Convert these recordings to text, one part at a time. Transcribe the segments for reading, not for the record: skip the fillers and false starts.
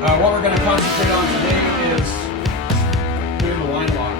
What we're going to concentrate on today is doing the line lock.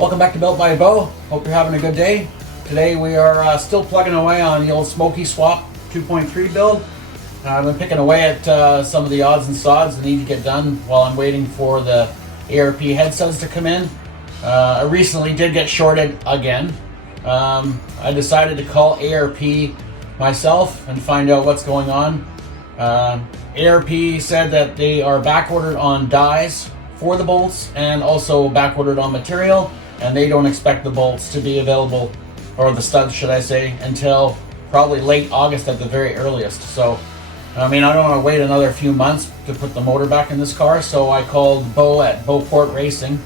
Welcome back to Built by Bo. Hope you're having a good day. Today we are still plugging away on the old SMOKEY Swap 2.3 build. I've been picking away at some of the odds and sods that need to get done while I'm waiting for the ARP headsets to come in. I recently did get shorted again. I decided to call ARP myself and find out what's going on. ARP said that they are back ordered on dies for the bolts and also back ordered on material, and they don't expect the bolts to be available, or the studs should I say, until probably late August at the very earliest. So I mean, I don't want to wait another few months to put the motor back in this car, so I called Bo at Beauport Racing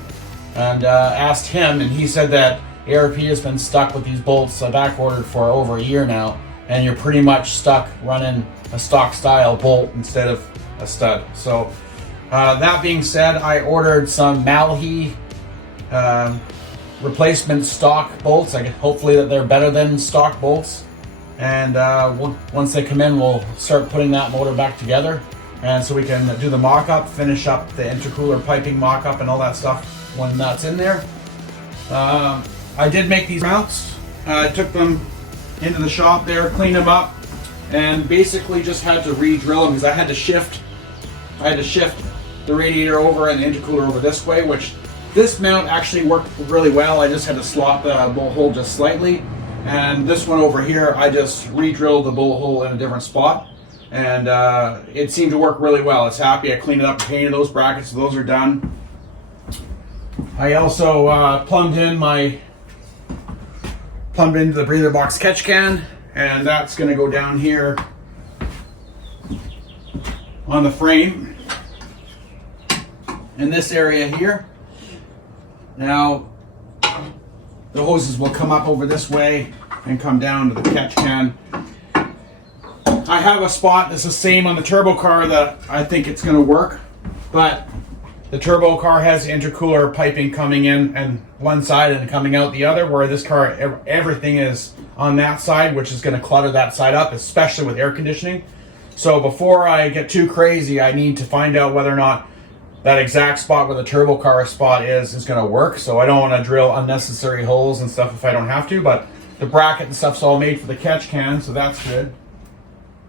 and asked him, and he said that ARP has been stuck with these bolts back ordered for over a year now, and you're pretty much stuck running a stock style bolt instead of a stud. So that being said, I ordered some Malhi replacement stock bolts. Hopefully that they're better than stock bolts. And once they come in, we'll start putting that motor back together, and so we can do the mock-up, finish up the intercooler piping mock-up and all that stuff when that's in there. I did make these mounts. I took them into the shop there, cleaned them up, and basically just had to re-drill them because I had to shift the radiator over and the intercooler over this way, which this mount actually worked really well. I just had to slot the bolt hole just slightly. And this one over here, I just re-drilled the bullet hole in a different spot, and it seemed to work really well. It's happy. I cleaned it up and painted those brackets, so those are done. I also plumbed into the breather box catch can, and that's going to go down here on the frame in this area here. Now, the hoses will come up over this way and come down to the catch can. I have a spot that's the same on the turbo car that I think it's going to work, but the turbo car has intercooler piping coming in and one side and coming out the other, where this car, everything is on that side, which is going to clutter that side up, especially with air conditioning. So before I get too crazy, I need to find out whether or not that exact spot where the turbo car spot is going to work. So I don't want to drill unnecessary holes and stuff if I don't have to, but the bracket and stuff's all made for the catch can, so that's good.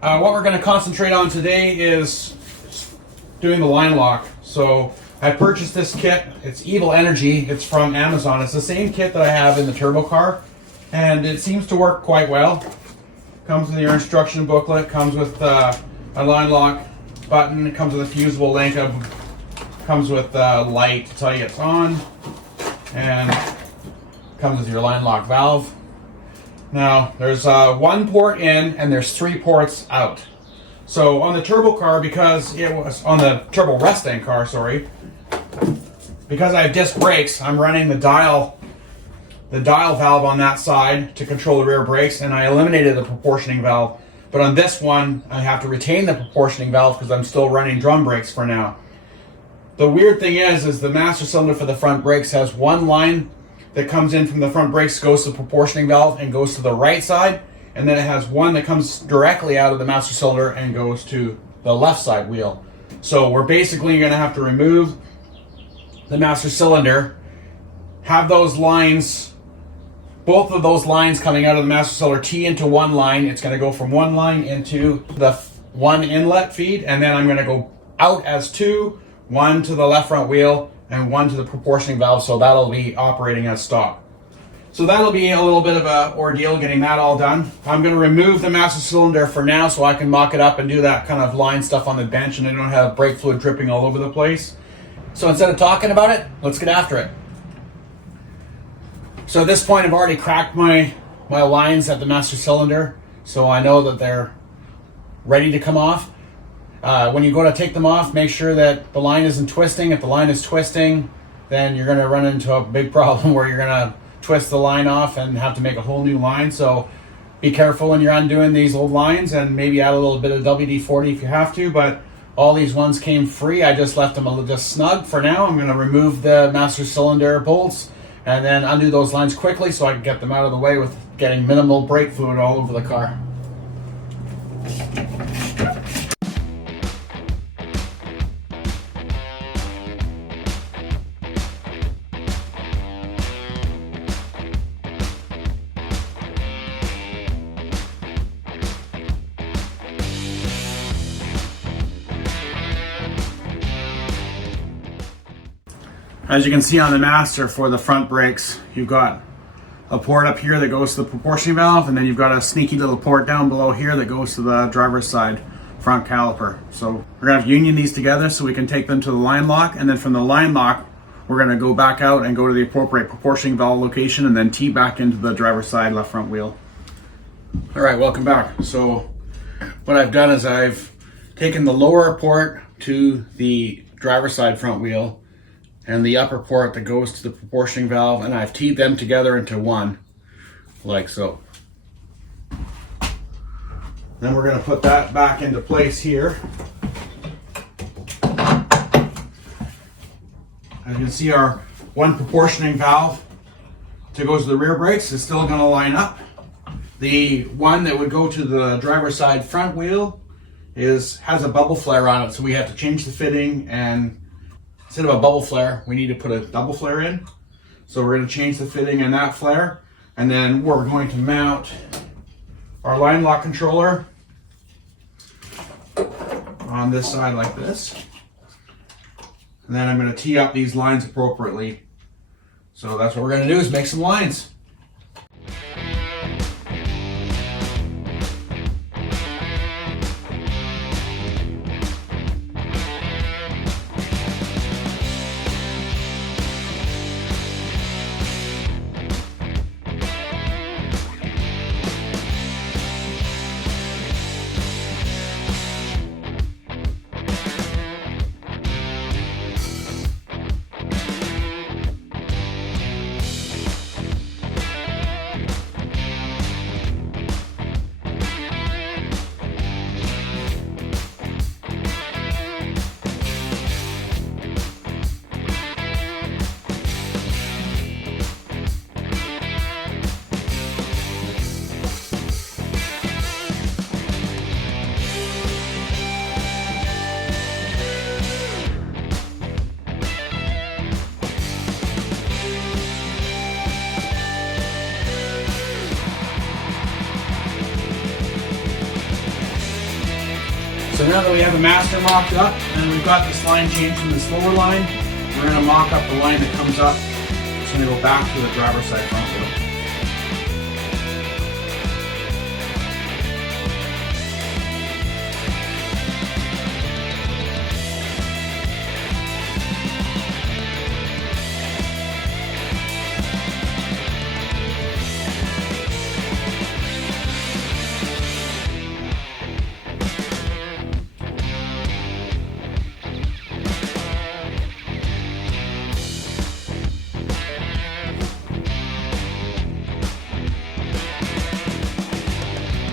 What we're going to concentrate on today is doing the line lock. So I purchased this kit. It's Evil Energy. It's from Amazon. It's the same kit that I have in the turbo car, and it seems to work quite well. Comes with your instruction booklet, comes with a line lock button, it comes with a fusible link, comes with a light to tell you it's on, and comes with your line lock valve. Now there's one port in and there's 3 ports out. So on the turbo car, because it was on the turbo Mustang car, sorry, because I have disc brakes, I'm running the dial valve on that side to control the rear brakes, and I eliminated the proportioning valve. But on this one, I have to retain the proportioning valve because I'm still running drum brakes for now. The weird thing is the master cylinder for the front brakes has one line that comes in from the front brakes, goes to the proportioning valve and goes to the right side, and then it has one that comes directly out of the master cylinder and goes to the left side wheel. So we're basically going to have to remove the master cylinder, have those lines, both of those lines coming out of the master cylinder, tee into one line. It's going to go from one line into the one inlet feed, and then I'm going to go out as 2, one to the left front wheel and one to the proportioning valve, so that'll be operating as stock. So that'll be a little bit of an ordeal getting that all done. I'm going to remove the master cylinder for now so I can mock it up and do that kind of line stuff on the bench, and I don't have brake fluid dripping all over the place. So instead of talking about it, let's get after it. So at this point, I've already cracked my lines at the master cylinder, so I know that they're ready to come off. When you go to take them off, make sure that the line isn't twisting. If the line is twisting, then you're going to run into a big problem where you're going to twist the line off and have to make a whole new line. So be careful when you're undoing these old lines, and maybe add a little bit of WD-40 if you have to, but all these ones came free. I just left them a little just snug for now. I'm going to remove the master cylinder bolts and then undo those lines quickly so I can get them out of the way with getting minimal brake fluid all over the car. As you can see on the master for the front brakes, you've got a port up here that goes to the proportioning valve, and then you've got a sneaky little port down below here that goes to the driver's side front caliper. So we're gonna have to union these together so we can take them to the line lock, and then from the line lock, we're gonna go back out and go to the appropriate proportioning valve location and then tee back into the driver's side left front wheel. All right, welcome back. So what I've done is I've taken the lower port to the driver's side front wheel and the upper port that goes to the proportioning valve, and I've teed them together into one, like so. Then we're gonna put that back into place here. As you can see, our one proportioning valve that goes to the rear brakes is still gonna line up. The one that would go to the driver's side front wheel has a bubble flare on it, so we have to change the fitting, and instead of a bubble flare, we need to put a double flare in. So we're going to change the fitting and that flare, and then we're going to mount our line lock controller on this side like this. And then I'm going to tee up these lines appropriately. So that's what we're going to do, is make some lines. So now that we have the master mocked up and we've got this line changed from this lower line, we're going to mock up the line that comes up. It's going to go back to the driver's side front wheel.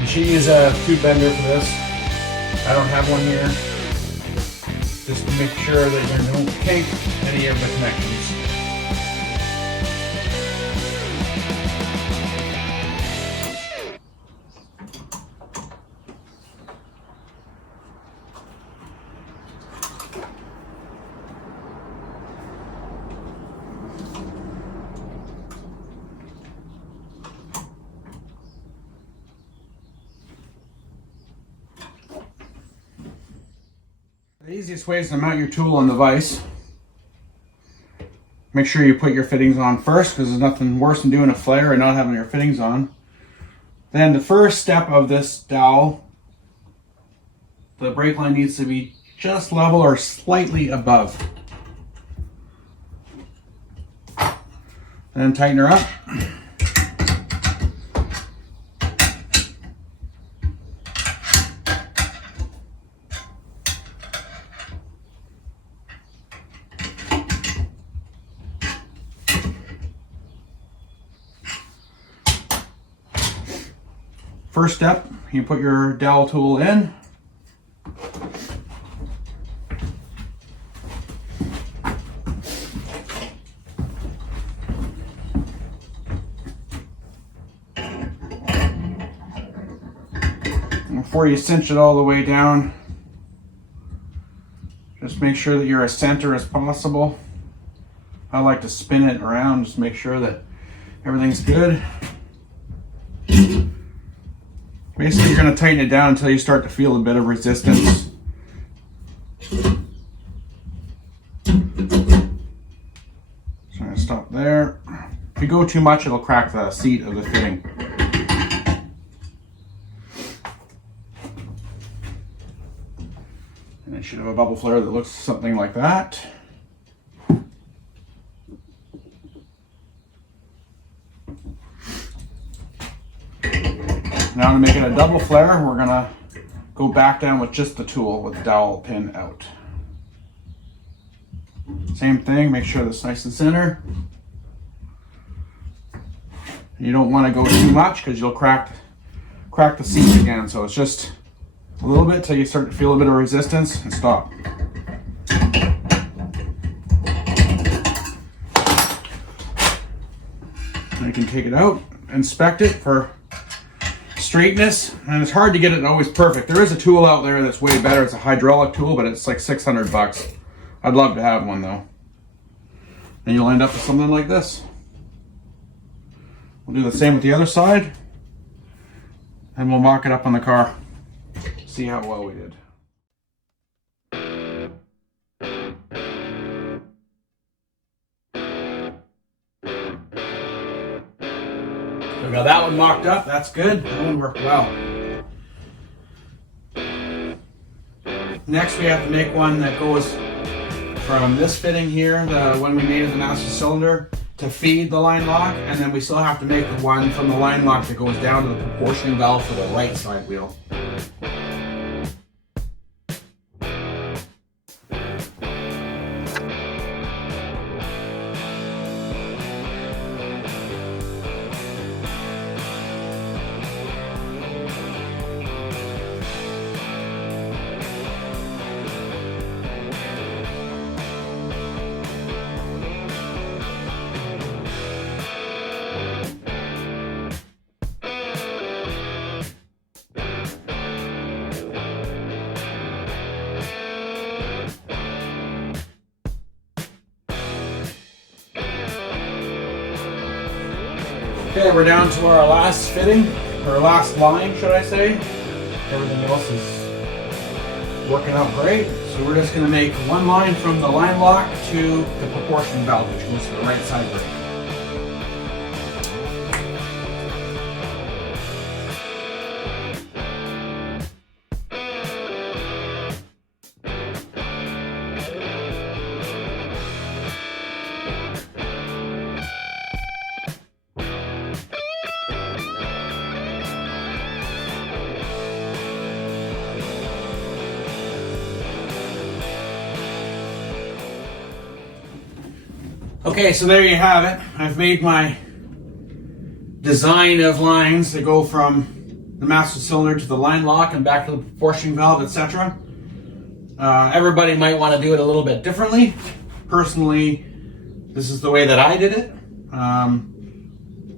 You should use a tube bender for this. I don't have one here. Just to make sure that there don't kink any of the connections. The easiest way is to mount your tool on the vise. Make sure you put your fittings on first, because there's nothing worse than doing a flare and not having your fittings on. Then the first step of this dowel, the brake line needs to be just level or slightly above. Then tighten her up. First step, you put your dowel tool in. before you cinch it all the way down, just make sure that you're as center as possible. I like to spin it around, just make sure that everything's good. Basically, you're going to tighten it down until you start to feel a bit of resistance. So I'm going to stop there. If you go too much, it'll crack the seat of the fitting. And I should have a bubble flare that looks something like that. Now to make it a double flare, we're gonna go back down with just the tool with the dowel pin out. Same thing, make sure that's nice and center. You don't want to go too much because you'll crack the seat again. So it's just a little bit till you start to feel a bit of resistance and stop. Now you can take it out, inspect it for straightness, and it's hard to get it always perfect. There is a tool out there that's way better. It's a hydraulic tool, but it's like 600 bucks. I'd love to have one though. And you'll end up with something like this. We'll do the same with the other side, and we'll mock it up on the car. See how well we did. We got that one mocked up, that's good. That one worked well. Next we have to make one that goes from this fitting here, the one we made of the master cylinder, to feed the line lock, and then we still have to make the one from the line lock that goes down to the proportioning valve for the right side wheel. Okay, we're down to our last fitting, or last line, should I say. Everything else is working out great. So we're just going to make one line from the line lock to the proportion valve, which goes to the right side brake. Okay, so there you have it. I've made my design of lines that go from the master cylinder to the line lock and back to the proportioning valve, etc. Everybody might want to do it a little bit differently. Personally, this is the way that I did it.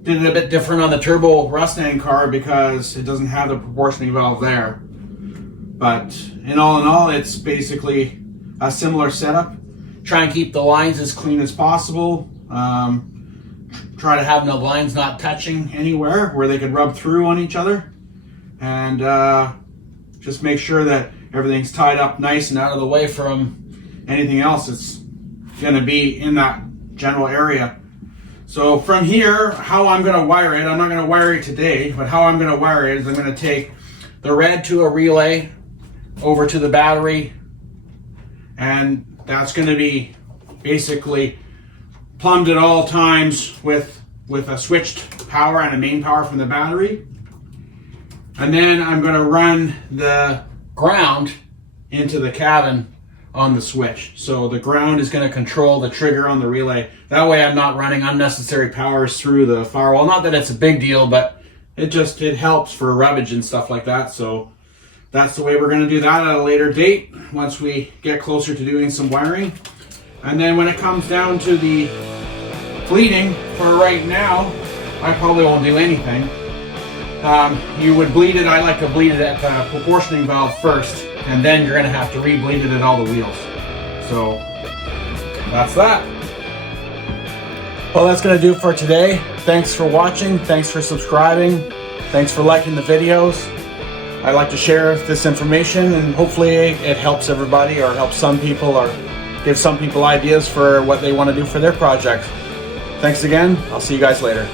Did it a bit different on the turbo Mustang car because it doesn't have the proportioning valve there. But in all, it's basically a similar setup. Try and keep the lines as clean as possible. Try to have no lines not touching anywhere where they could rub through on each other. And just make sure that everything's tied up nice and out of the way from anything else that's going to be in that general area. So from here, how I'm going to wire it, I'm not going to wire it today, but how I'm going to wire it is I'm going to take the red to a relay over to the battery, and that's going to be basically plumbed at all times with a switched power and a main power from the battery. And then I'm going to run the ground into the cabin on the switch. So the ground is going to control the trigger on the relay. That way I'm not running unnecessary powers through the firewall. Not that it's a big deal, but it helps for rubbage and stuff like that. So that's the way we're going to do that at a later date once we get closer to doing some wiring. And then when it comes down to the bleeding, for right now, I probably won't do anything. you would bleed it. I like to bleed it at the proportioning valve first, and then you're going to have to re-bleed it at all the wheels. So that's that. Well, that's going to do it for today. Thanks for watching. Thanks for subscribing. Thanks for liking the videos. I like to share this information, and hopefully it helps everybody, or helps some people, or gives some people ideas for what they want to do for their projects. Thanks again. I'll see you guys later.